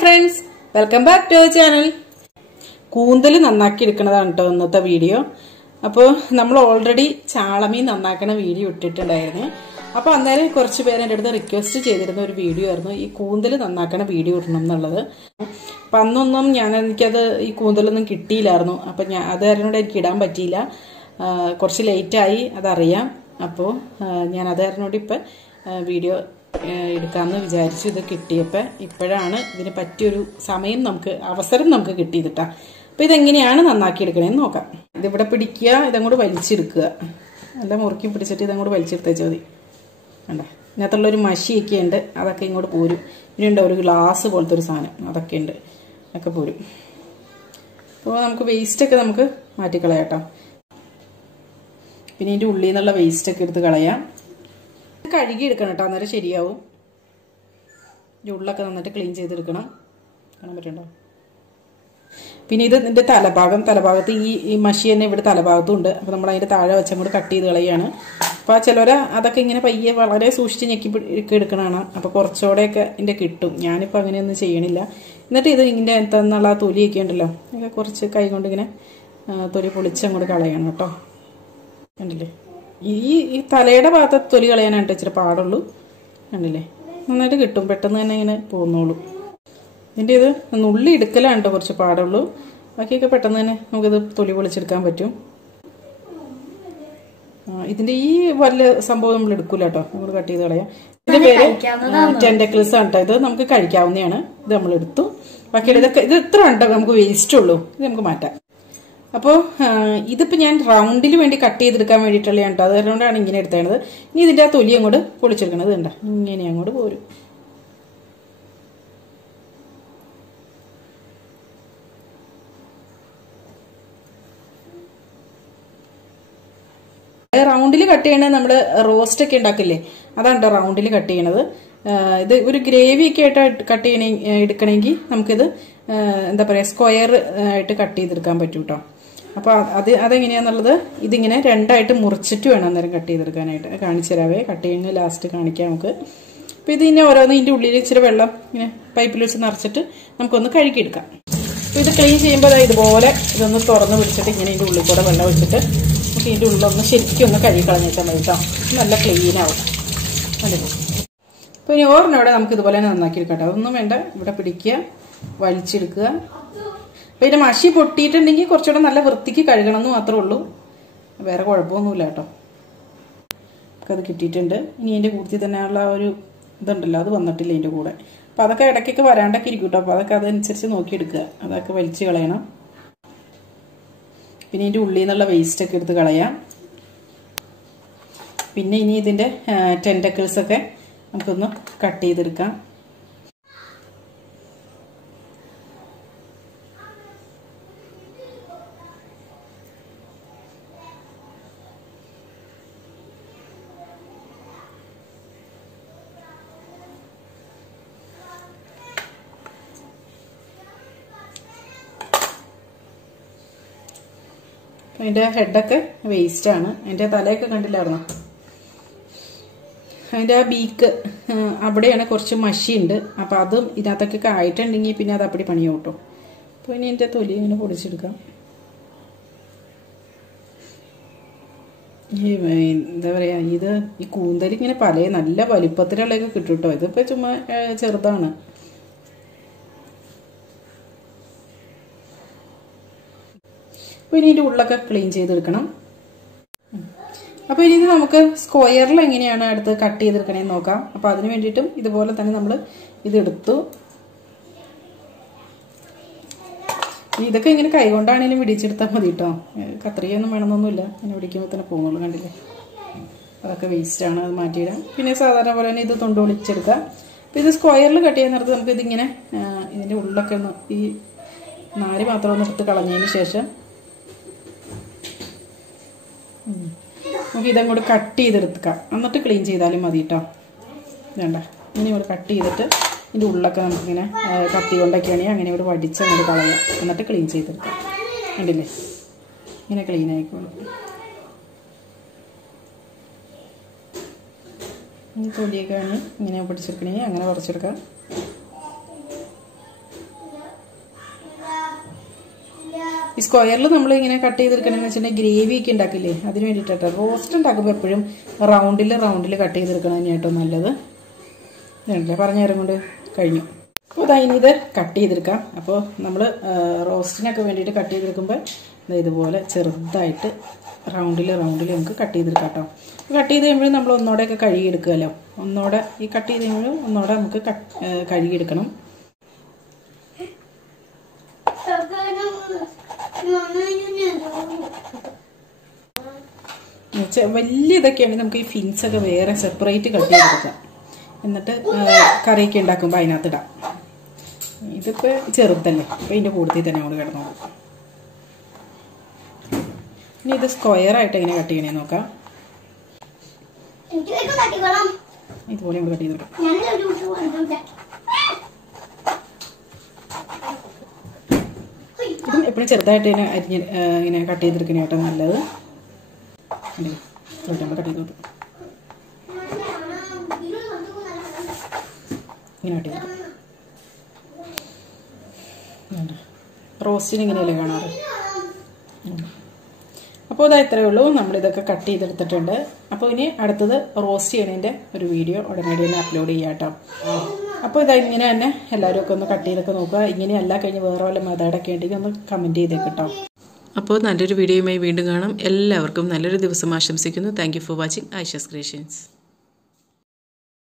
friends, welcome back to our channel. കൂന്തല് നന്നാക്കി എടുക്കുന്നതാണ് ട്ടോ ഇന്നത്തെ വീഡിയോ. അപ്പോൾ നമ്മൾ ഓൾറെഡി ചാളമീൻ നന്നാക്കുന്ന വീഡിയോ ഇട്ടിട്ടുണ്ടായിരുന്നു. അപ്പോൾ അന്നേരം കുറച്ച് പേര് എൻ്റെ അടുത്ത് റിക്വസ്റ്റ് ചെയ്തിരുന്ന ഒരു വീഡിയോ ആയിരുന്നു ഈ കൂന്തല് നന്നാക്കുന്ന വീഡിയോ ഇടണം എന്നുള്ളത്. അപ്പം അന്നൊന്നും എനിക്കത് ഈ കൂന്തലൊന്നും കിട്ടിയില്ലായിരുന്നു. അപ്പം അത് കാരണോട് എനിക്ക് ഇടാൻ പറ്റിയില്ല. കുറച്ച് ലേറ്റായി അതറിയാം. അപ്പോൾ ഞാൻ അത് കാരണോട് ഇപ്പം വീഡിയോ എടുക്കാമെന്ന് വിചാരിച്ചു. ഇത് കിട്ടിയപ്പോൾ ഇപ്പോഴാണ് ഇതിന് പറ്റിയൊരു സമയം അവസരം നമുക്ക് കിട്ടിയിട്ടാ. അപ്പോൾ ഇതെങ്ങനെയാണ് നന്നാക്കി എടുക്കണേന്ന് നോക്കാം. ഇതിവിടെ പിടിക്കുക, ഇതങ്ങോട്ട് വലിച്ചെടുക്കുക. എല്ലാം മുറുക്കി പിടിച്ചിട്ട് ഇതങ്ങോട്ട് വലിച്ചെടുത്തേച്ചാൽ മതി. കണ്ട ഇതിനകത്തുള്ളൊരു മഷിയൊക്കെ ഉണ്ട്, അതൊക്കെ ഇങ്ങോട്ട് പോരും. ഇനിയുണ്ട് ഒരു ഗ്ലാസ് പോലത്തെ ഒരു സാധനം, അതൊക്കെ ഉണ്ട്, ഒക്കെ പോരും. അപ്പോൾ നമുക്ക് വേസ്റ്റൊക്കെ നമുക്ക് മാറ്റിക്കളയാം കേട്ടോ. പിന്നെ ഇതിൻ്റെ ഉള്ളിൽ നിന്നുള്ള വേസ്റ്റൊക്കെ എടുത്ത് കളയാം. കഴുകി എടുക്കണം കേട്ടോ, അന്നേരം ശരിയാവും. ഈ ഉള്ളൊക്കെ നന്നായിട്ട് ക്ലീൻ ചെയ്തെടുക്കണം. കാണാൻ പറ്റുന്നുണ്ടോ? പിന്നെ ഇത് ഇതിൻ്റെ തലഭാഗത്ത് ഈ മഷി തന്നെ ഇവിടെ തലഭാഗത്തും ഉണ്ട്. അപ്പോൾ നമ്മൾ അതിൻ്റെ താഴെ വെച്ചങ്ങോട്ട് കട്ട് ചെയ്ത് കളയാണ്. അപ്പോൾ ചിലർ അതൊക്കെ ഇങ്ങനെ പയ്യെ വളരെ സൂക്ഷിച്ച് ഞെക്കി എടുക്കണതാണ്. അപ്പോൾ കുറച്ചുകൂടെയൊക്കെ ഇതിൻ്റെ കിട്ടും. ഞാനിപ്പോൾ അങ്ങനെയൊന്നും ചെയ്യണില്ല. എന്നിട്ട് ഇത് ഇങ്ങനെ എന്നുള്ള തൊലിയൊക്കെ ഉണ്ടല്ലോ, ഒക്കെ കുറച്ച് കൈ കൊണ്ട് ഇങ്ങനെ തൊലി പൊളിച്ചങ്ങോട്ട് കളയണം കേട്ടോ. കണ്ടില്ലേ? ഈ തലയുടെ ഭാഗത്ത് തൊലി കളയാനായിട്ട് ഇച്ചിരി പാടുള്ളൂ. കണ്ടില്ലേ? നന്നായിട്ട് കിട്ടും, പെട്ടെന്ന് തന്നെ ഇങ്ങനെ പോകുന്നുള്ളൂ. ഇതിൻ്റെ ഇത് നുള്ളി എടുക്കലാണ് കേട്ടോ കുറച്ച് പാടുള്ളൂ. ബാക്കിയൊക്കെ പെട്ടെന്ന് തന്നെ നമുക്കിത് തൊലി പൊളിച്ചെടുക്കാൻ പറ്റും. ഇതിൻ്റെ ഈ വലിയ സംഭവം നമ്മൾ എടുക്കൂല കേട്ടോ, നമ്മൾ കട്ട് ചെയ്ത് കളയാം. ഇതിന്റെ പേര് ടെൻഡക്കിൾസ് ആണ് കേട്ടോ. ഇത് നമുക്ക് കഴിക്കാവുന്നതാണ്. ഇത് നമ്മൾ എടുത്തു. ബാക്കിയുള്ള ഇതൊക്കെ ഇത് ഇത്ര ഉണ്ടോ നമുക്ക് വേസ്റ്റ് ഉള്ളൂ. ഇത് നമുക്ക് മാറ്റാം. അപ്പോൾ ഇതിപ്പോൾ ഞാൻ റൗണ്ടിൽ വേണ്ടി കട്ട് ചെയ്തെടുക്കാൻ വേണ്ടിയിട്ടുള്ളതാണ് കേട്ടോ. അതുകൊണ്ടാണ് ഇങ്ങനെ എടുത്തേണത്. ഇനി ഇതിൻ്റെ ആ തൊലി അങ്ങോട്ട് പൊളിച്ചെടുക്കണത് കണ്ടോ, ഇങ്ങനെ അങ്ങോട്ട് പോരും. റൗണ്ടിൽ കട്ട് ചെയ്യണത് നമ്മൾ റോസ്റ്റ് ഒക്കെ ഉണ്ടാക്കില്ലേ, അതാണ് കേട്ടോ റൗണ്ടിൽ കട്ട് ചെയ്യണത്. ഇത് ഒരു ഗ്രേവി ഒക്കെ ആയിട്ട് കട്ട് എടുക്കണമെങ്കിൽ നമുക്കിത് എന്താ പറയുക സ്ക്വയർ ആയിട്ട് കട്ട് ചെയ്തെടുക്കാൻ പറ്റും കേട്ടോ. അപ്പോൾ അതെങ്ങനെയാണെന്നുള്ളത് ഇതിങ്ങനെ രണ്ടായിട്ട് മുറിച്ചിട്ട് വേണം അന്നേരം കട്ട് ചെയ്തെടുക്കാനായിട്ട്. കാണിച്ചു തരാവേ, കട്ട് ചെയ്യുന്നത് ലാസ്റ്റ് കാണിക്കാം നമുക്ക്. അപ്പോൾ ഇതിനെ ഓരോന്ന് ഇതിൻ്റെ ഉള്ളിൽ ഇച്ചിരി വെള്ളം ഇങ്ങനെ പൈപ്പിൽ വെച്ച് നിറച്ചിട്ട് നമുക്കൊന്ന് കഴുകിയെടുക്കാം. അപ്പോൾ ഇത് ക്ലീൻ ചെയ്യുമ്പോൾ ഇതുപോലെ ഇതൊന്ന് തുറന്ന് പിടിച്ചിട്ട് ഇങ്ങനെ ഇതിൻ്റെ ഉള്ളിൽ കൂടെ വെള്ളം ഒഴിച്ചിട്ട് നമുക്ക് ഇതിൻ്റെ ഉള്ളിലൊന്ന് ശരിക്കും ഒന്ന് കഴുകി കളഞ്ഞേക്കാൻ മതി കേട്ടോ. നല്ല ക്ലീൻ ആവും. അല്ലേ? അപ്പോൾ ഇനി ഓർമ്മയോടെ നമുക്ക് ഇതുപോലെ തന്നെ നന്നാക്കി എടുക്കാം കേട്ടോ. അതൊന്നും വേണ്ട, ഇവിടെ പിടിക്കുക, വലിച്ചെടുക്കുക. അപ്പോൾ ഇതിൻ്റെ മഷി പൊട്ടിയിട്ടുണ്ടെങ്കിൽ കുറച്ചുകൂടെ നല്ല വൃത്തിക്ക് കഴുകണം എന്ന് മാത്രമേ ഉള്ളൂ, വേറെ കുഴപ്പമൊന്നുമില്ല കേട്ടോ. നമുക്കത് കിട്ടിയിട്ടുണ്ട്. ഇനി ഇതിൻ്റെ കൂട്ടത്തിൽ തന്നെയുള്ള ഒരു ഇതുണ്ടല്ലോ, അത് വന്നിട്ടില്ല ഇതിൻ്റെ കൂടെ. അപ്പോൾ അതൊക്കെ ഇടയ്ക്കൊക്കെ വരാണ്ടൊക്കെ ഇരിക്കും കേട്ടോ. അപ്പോൾ അതൊക്കെ അതനുസരിച്ച് നോക്കിയെടുക്കുക. അതൊക്കെ വലിച്ച് കളയണം. പിന്നെ ഇതിൻ്റെ ഉള്ളിൽ നിന്നുള്ള വേസ്റ്റൊക്കെ എടുത്ത് കളയാം. പിന്നെ ഇനി ഇതിൻ്റെ ടെൻഡക്കിൾസൊക്കെ നമുക്കൊന്ന് കട്ട് ചെയ്തെടുക്കാം. അതിൻ്റെ ഹെഡൊക്കെ വേസ്റ്റാണ്. അതിൻ്റെ തലയൊക്കെ കണ്ടില്ലായിരുന്നോ? അതിൻ്റെ ആ ബീക്ക് അവിടെയാണ് കുറച്ച് മഷിയുണ്ട്. അപ്പോൾ അതും ഇതിനകത്തൊക്കെ ആയിട്ടുണ്ടെങ്കിൽ പിന്നെ അത് അപ്പടി പണിയാവും കേട്ടോ. അപ്പോൾ ഇനി എൻ്റെ തൊലി ഇങ്ങനെ പൊടിച്ചെടുക്കാം. എന്താ പറയുക, ഈ കൂന്തലിങ്ങനെ പല നല്ല വലിപ്പത്തിലുള്ളതൊക്കെ കിട്ടും കേട്ടോ. ഇതിപ്പോൾ ചുമ്മാ ചെറുതാണ്. അപ്പോൾ ഇനി ഇതിൻ്റെ ഉള്ളൊക്കെ ക്ലീൻ ചെയ്തെടുക്കണം. അപ്പോൾ ഇനി നമുക്ക് സ്ക്വയറിൽ എങ്ങനെയാണ് അടുത്ത് കട്ട് ചെയ്തെടുക്കണേന്ന് നോക്കാം. അപ്പോൾ അതിന് വേണ്ടിയിട്ടും ഇതുപോലെ തന്നെ നമ്മൾ ഇതെടുത്തു. ഇതൊക്കെ ഇങ്ങനെ കൈകൊണ്ടാണെങ്കിലും പിടിച്ചെടുത്താൽ മതി കേട്ടോ. കത്രികയൊന്നും വേണമെന്നൊന്നുമില്ല, ഇങ്ങനെ പിടിക്കുമ്പോൾ തന്നെ പോകുന്നുള്ളൂ. കണ്ടില്ലേ? അതൊക്കെ വേസ്റ്റാണ്, അത് മാറ്റിയിടാം. പിന്നെ സാധാരണ പോലെ തന്നെ ഇത് തൊണ്ട് പൊളിച്ചെടുക്കാം. അപ്പോൾ ഇത് സ്ക്വയറിൽ കട്ട് ചെയ്യാൻ നേരത്ത് നമുക്ക് ഇതിങ്ങനെ ഇതിൻ്റെ ഉള്ളൊക്കെ ഒന്ന് ഈ നാര് മാത്രം ഒന്ന് എടുത്ത് കളഞ്ഞതിന് ശേഷം നമുക്ക് ഇതങ്ങോട്ട് കട്ട് ചെയ്തെടുക്കാം. എന്നിട്ട് ക്ലീൻ ചെയ്താലും മതി കേട്ടോ. വേണ്ട, ഇങ്ങനെ ഇവിടെ കട്ട് ചെയ്തിട്ട് ഇതിൻ്റെ ഉള്ളൊക്കെ നമുക്കിങ്ങനെ കത്തി കൊണ്ടൊക്കെയാണെങ്കിൽ അങ്ങനെ ഇവിടെ വടിച്ചങ്ങോട്ട് കളയാം. എന്നിട്ട് ക്ലീൻ ചെയ്തെടുക്കാം. കണ്ടില്ലേ? ഇങ്ങനെ ക്ലീൻ ആയിക്കോളും. തൊലിയൊക്കെയാണ് ഇങ്ങനെ പിടിച്ചെടുക്കണമെങ്കിൽ അങ്ങനെ പറിച്ചെടുക്കാം. ഈ സ്ക്വയറിൽ നമ്മൾ ഇങ്ങനെ കട്ട് ചെയ്തെടുക്കണമെന്ന് വെച്ചിട്ടുണ്ടെങ്കിൽ ഗ്രേവി ഒക്കെ ഉണ്ടാക്കില്ലേ അതിന് വേണ്ടിയിട്ടാണ്. റോസ്റ്റ് ഉണ്ടാക്കുമ്പോൾ എപ്പോഴും റൗണ്ടിൽ കട്ട് ചെയ്തെടുക്കണം തന്നെയാട്ടോ നല്ലത്. പറഞ്ഞു തരം കൊണ്ട് കഴിഞ്ഞു. അപ്പോൾ ഇനി ഇത് കട്ട് ചെയ്തെടുക്കാം. അപ്പോൾ നമ്മൾ റോസ്റ്റിനൊക്കെ വേണ്ടിയിട്ട് കട്ട് ചെയ്തെടുക്കുമ്പോൾ ഇതുപോലെ ചെറുതായിട്ട് റൗണ്ടിൽ നമുക്ക് കട്ട് ചെയ്തെടുക്കാം കേട്ടോ. കട്ട് ചെയ്ത് കഴിയുമ്പോൾ നമ്മൾ ഒന്നോടെയൊക്കെ കഴുകിയെടുക്കുമല്ലോ. ഒന്നോടെ ഈ കട്ട് ചെയ്ത് കഴിയുമ്പോൾ ഒന്നോടെ നമുക്ക് കഴുകിയെടുക്കണം. വലിയ ഇതൊക്കെയാണെങ്കിൽ നമുക്ക് ഈ ഫിൻസൊക്കെ വേറെ സെപ്പറേറ്റ് കട്ട് ചെയ്തെടുക്കാം. എന്നിട്ട് കറിയൊക്കെ ഉണ്ടാക്കുമ്പോൾ അതിനകത്തിടാം. ഇതിപ്പോൾ ചെറുതല്ലേ, അപ്പോൾ ഇതിൻ്റെ കൂട്ടത്തിൽ തന്നെ നമ്മൾ കിടന്നോളൂ. ഇനി ഇത് സ്ക്വയറായിട്ട് എങ്ങനെ കട്ട് ചെയ്യണേ നോക്കാം. ഇതുപോലെ നമ്മൾ കട്ട് ചെയ്തെടുക്കാം. ഇതും എപ്പോഴും ചെറുതായിട്ട് ഇങ്ങനെ കട്ട് ചെയ്തെടുക്കണേ കേട്ടോ നല്ലത്. നമ്മൾ കട്ട് ചെയ്ത് കൊടുക്കും. ഇങ്ങനെ കട്ട് ചെയ്തെടുക്കും. റോസ്റ്റിന് ഇങ്ങനെയല്ലേ കാണാറ്. അപ്പോൾ ഇതാ ഇത്രയേ ഉള്ളൂ. നമ്മളിതൊക്കെ കട്ട് ചെയ്തെടുത്തിട്ടുണ്ട്. അപ്പോൾ ഇനി അടുത്തത് റോസ്റ്റ് ചെയ്യണതിൻ്റെ ഒരു വീഡിയോ ഉടനടി തന്നെ അപ്ലോഡ് ചെയ്യാം കേട്ടോ. അപ്പോൾ ഇതാ ഇങ്ങനെ തന്നെ എല്ലാവരും ഒക്കെ ഒന്ന് കട്ട് ചെയ്തൊക്കെ നോക്കുക. ഇങ്ങനെയല്ല കഴിഞ്ഞ് വേറെ വല്ല മെത്തേഡൊക്കെ ഉണ്ടെങ്കിൽ ഒന്ന് കമൻറ്റ് ചെയ്തേക്ക് കേട്ടോ. അപ്പോൾ നല്ലൊരു വീഡിയോയുമായി വീണ്ടും കാണാം. എല്ലാവർക്കും നല്ലൊരു ദിവസം ആശംസിക്കുന്നു. Thank you for watching Aisha's creations.